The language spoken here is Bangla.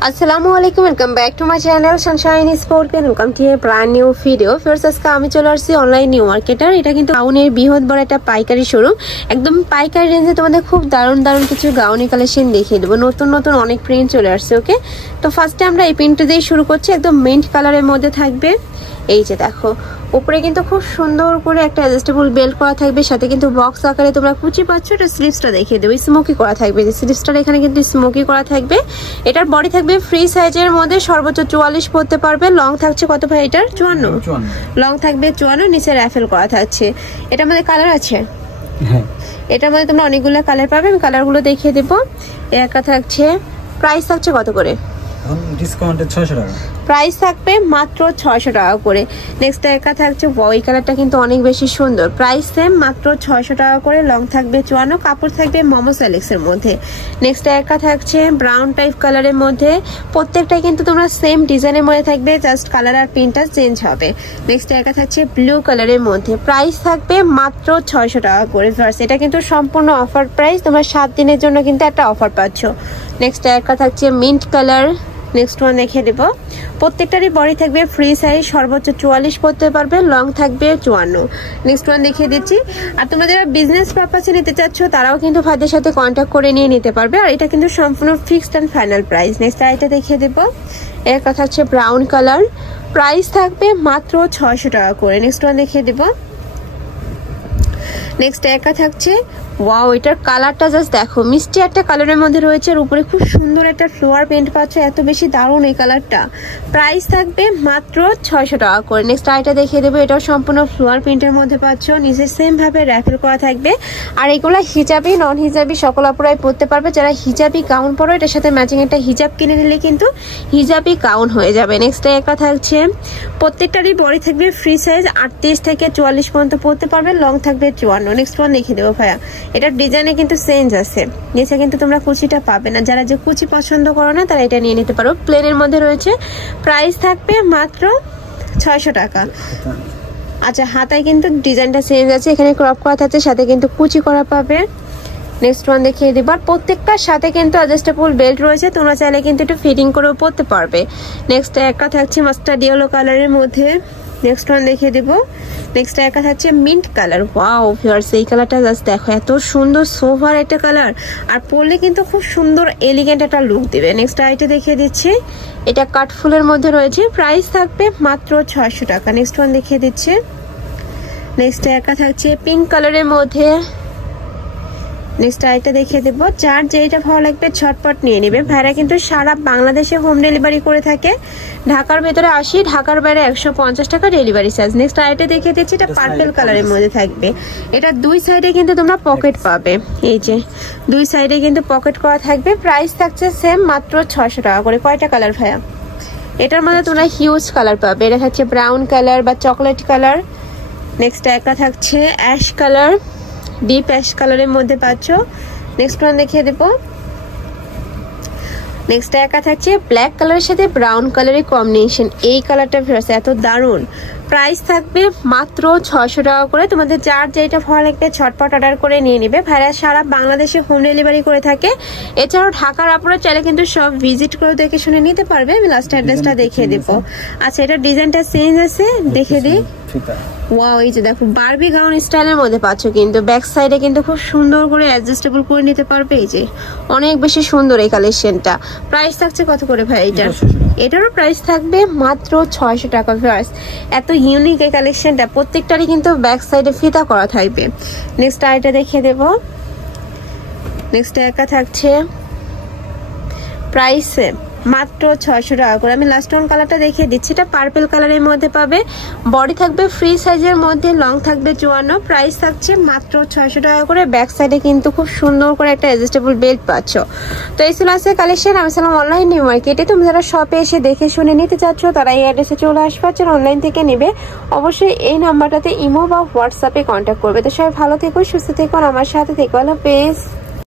Assalamualaikum, welcome back to my channel Sunshine Sport and welcome to a brand new video. First আজকে আমি চলে আসছি অনলাইন নিউ মার্কেটার। এটা কিন্তু টাউনের বৃহৎ বড় একটা পাইকারি শোরুম। একদম পাইকারি রেঞ্জে তোমাদের খুব দারুণ কিছু গাউনি কালেকশন দেখিয়ে দেবো। নতুন অনেক প্রিন্ট চলে আসছে। ওকে, তো ফার্স্টে আমরা এই প্রিন্টটা দিয়ে শুরু করছি। একদম মিন্ট কালারের মধ্যে থাকবে। এই যে দেখো, উপরে কিন্তু খুব সুন্দর করে একটা অ্যাডজাস্টেবল বেল্ট করা থাকবে, সাথে কিন্তু বক্স আকারে তোমরা কুচি পাচ্ছ। এটা স্লিভসটা দেখিয়ে দেবো, স্মোকি করা থাকবে। যে স্লিভসটা এখানে কিন্তু স্মোকি করা থাকবে। এটার বডি থাকবে ফ্রি সাইজের মধ্যে, সর্বোচ্চ 44 পরতে পারবে। লং থাকছে কত ভাই এটার? 54 লং থাকবে, 54 নিচে র্যাফেল করা থাকছে। এটার মধ্যে কালার আছে, এটার মধ্যে তোমরা অনেকগুলো কালার পাবে। আমি কালারগুলো দেখিয়ে দেবো। একা থাকছে, প্রাইস থাকছে কত করে? ডিসকাউন্টে 600 টাকা প্রাইস থাকবে, মাত্র 600 টাকা করে। নেক্সট একা থাকছে, এই কালারটা কিন্তু অনেক বেশি সুন্দর। প্রাইস সেম, মাত্র 600 টাকা করে। লং থাকবে 54, কাপড় থাকবে মোমো সেলেক্সের মধ্যে। নেক্সট একা থাকছে ব্রাউন টাইপ কালারের মধ্যে। প্রত্যেকটাই কিন্তু তোমরা সেম ডিজাইনের মধ্যে থাকবে, জাস্ট কালার আর প্রিন্টটা চেঞ্জ হবে। নেক্সট একা থাকছে ব্লু কালারের মধ্যে। প্রাইস থাকবে মাত্র 600 টাকা করে। ফার্স্ট এটা কিন্তু সম্পূর্ণ অফার প্রাইস, তোমরা 7 দিনের জন্য কিন্তু একটা অফার পাচ্ছ। নেক্সট একা থাকছে মিন্ট কালার। নেক্সট ওয়ান দেখে দেবো। প্রত্যেকটারই বডি থাকবে ফ্রি সাইজ, সর্বোচ্চ 44 পরতে পারবে। লং থাকবে 54। নেক্সট ওয়ান দেখিয়ে দিচ্ছি। আর তোমরা যারা বিজনেস পারপাসে নিতে চাচ্ছ তারাও কিন্তু ভাইদের সাথে কন্ট্যাক্ট করে নিয়ে নিতে পারবে। আর এটা কিন্তু সম্পূর্ণ fixed and final price. Next এটা দেখিয়ে দেবো। এর কথা হচ্ছে ব্রাউন কালার। প্রাইস থাকবে মাত্র 600 টাকা করে। নেক্সট ওয়ান দেখিয়ে দেবো। নেক্সট একা থাকছে, ওয়াও, এটার কালারটা জাস্ট দেখো, মিষ্টি একটা কালারের মধ্যে রয়েছে। আর উপরে খুব সুন্দর একটা ফ্লোয়ার প্রিন্ট পাচ্ছ, এত বেশি দারুণ এই কালারটা। প্রাইস থাকবে মাত্র 600 টাকা করে। নেক্সট আইটা দেখিয়ে দেবো। এটাও সম্পূর্ণ ফ্লোয়ার প্রিন্টের মধ্যে পাচ্ছ, নিচে সেম ভাবে র্যাফেল করা থাকবে। আর এগুলো হিজাবি নন হিজাবি সকল আপুরাই পরতে পারবে। যারা হিজাবি গাউন পরো, এটার সাথে ম্যাচিং একটা হিজাব কিনে নিলে কিন্তু হিজাবি গাউন হয়ে যাবে। নেক্সট একা থাকছে, প্রত্যেকটারই বডি থাকবে ফ্রি সাইজ, 38 থেকে 44 পর্যন্ত পরতে পারবে। লং থাকবে 54। নেক্সট ওয়ান দেখিয়ে দেবো ভাইয়া। এটার ডিজাইনে কিন্তু চেঞ্জ আছে, নিচে কিন্তু তোমরা কুচিটা পাবে না। যারা যে কুচি পছন্দ করো না তারা এটা নিয়ে নিতে পারো। প্লেনের মধ্যে রয়েছে। প্রাইস থাকবে মাত্র 600 টাকা। আচ্ছা, হাতায় কিন্তু ডিজাইনটা চেঞ্জ আছে, এখানে ক্রপ করা থাকছে, সাথে কিন্তু কুচি করা পাবে। নেক্সট ওয়ান দেখিয়ে দেবো। আর প্রত্যেকটার সাথে কিন্তু অ্যাডজাস্টেবল বেল্ট রয়েছে, তোমরা চাইলে কিন্তু একটু ফিটিং করেও পরতে পারবে। নেক্সট একা থাকছে মাস্টার্ড ইয়েলো কালারের মধ্যে। নেক্সট ওয়ান দেখিয়ে দেবো। নেক্সট একা থাকছে মিন্ট কালার। ওয়াও ভিউয়ার্স, এই কালারটা জাস্ট দেখো, এত সুন্দর সোভার একটা কালার। আর পরলে কিন্তু খুব সুন্দর এলিগেন্ট একটা লুক দিবে। নেক্সট আইটা দেখিয়ে দিচ্ছি। এটা কাঠফুলের মধ্যে রয়েছে। প্রাইস থাকবে মাত্র 600 টাকা। নেক্সট ওয়ান দেখিয়ে দিচ্ছে। নেক্সট একা থাকছে পিঙ্ক কালারের মধ্যে। নেক্সট আইটা দেখিয়ে দেবো। যার যেটা ভালো লাগবে ঝটপট নিয়ে নেবে। ভাইরা কিন্তু সারা বাংলাদেশে হোম ডেলিভারি করে থাকে। ঢাকার ভেতরে 80, ঢাকার বাইরে 150 টাকা ডেলিভারি চার্জ। নেক্সট আইটা দেখিয়ে দিচ্ছি। এটা পার্পল কালারের মধ্যে থাকবে। এটা দুই সাইডে কিন্তু তোমরা পকেট পাবে। এই যে দুই সাইডে কিন্তু পকেট করা থাকবে। প্রাইস থাকছে সেম, মাত্র 600 টাকা করে। কয়টা কালার ভাইয়া? এটার মধ্যে তোমরা হিউজ কালার পাবে। এটা থাকছে ব্রাউন কালার বা চকলেট কালার। নেক্সট একটা থাকছে অ্যাশ কালার, ডিপ অ্যাশ কালারের মধ্যে পাচ্ছ। নেক্সট ওয়ান দেখিয়ে দেবো। নেক্সট একা থাকছে ব্ল্যাক কালারের সাথে ব্রাউন কালারের কম্বিনেশন। এই কালারটা ফেরছে, এত দারুণ। প্রাইস থাকবে মাত্র 600 টাকা করে। তোমাদের যার যেটা ভালো লাগবে ছটপট অর্ডার করে নিয়ে নিবে। ভাইরা সারা বাংলাদেশে হোম ডেলিভারি করে থাকে। এছাড়াও ঢাকার আপুরা চাইলে কিন্তু সব ভিজিট করে দেখে শুনে নিতে পারবে। আমি লাস্ট অ্যাড্রেসটা দেখিয়ে দেবো। আচ্ছা, এটা ডিজাইনটা চেঞ্জ আছে, দেখে দিই। ওয়াও, এই যে দেখো, বারবি গাউন স্টাইলের মধ্যে পাচ্ছ। কিন্তু ব্যাক সাইডে কিন্তু খুব সুন্দর করে অ্যাডজাস্টেবল করে নিতে পারবে। এই যে অনেক বেশি সুন্দর এই কালেকশনটা। প্রাইস থাকছে কত করে ভাই এটার? এটারও প্রাইস থাকবে মাত্র 600 টাকা। ভিউয়ার্স, এত ইউনিক এই কালেকশনটা। প্রত্যেকটারই কিন্তু ব্যাক সাইডে ফিতা করা থাকবে। নেক্সট আইটা দেখিয়ে দেবো। নেক্সট একা থাকছে, প্রাইস মাত্র 600 টাকা করে। আমি লাস্ট ওয়ান কালারটা দেখিয়ে দিচ্ছি। এটা পার্পল কালারের মধ্যে পাবে। বডি থাকবে ফ্রি সাইজের মধ্যে, লং থাকবে 54। প্রাইস থাকছে মাত্র 600 টাকা করে। ব্যাক সাইডে কিন্তু খুব সুন্দর করে একটা অ্যাডজাস্টেবল বেল্ট পাচ্ছ। তো এই ছিল আছে কালেকশন। আমি ছিলাম অনলাইন নিউ মার্কেটে। তুমি যারা শপে এসে দেখে শুনে নিতে চাচ্ছ তারা এই অ্যাড্রেসে চলে আসবে। অনলাইন থেকে নেবে অবশ্যই এই নাম্বারটাতে ইমো বা হোয়াটসঅ্যাপে কন্ট্যাক্ট করবে। তো সবাই ভালো থেকো, সুস্থ থেকো, আমার সাথে থেকো। Hello page.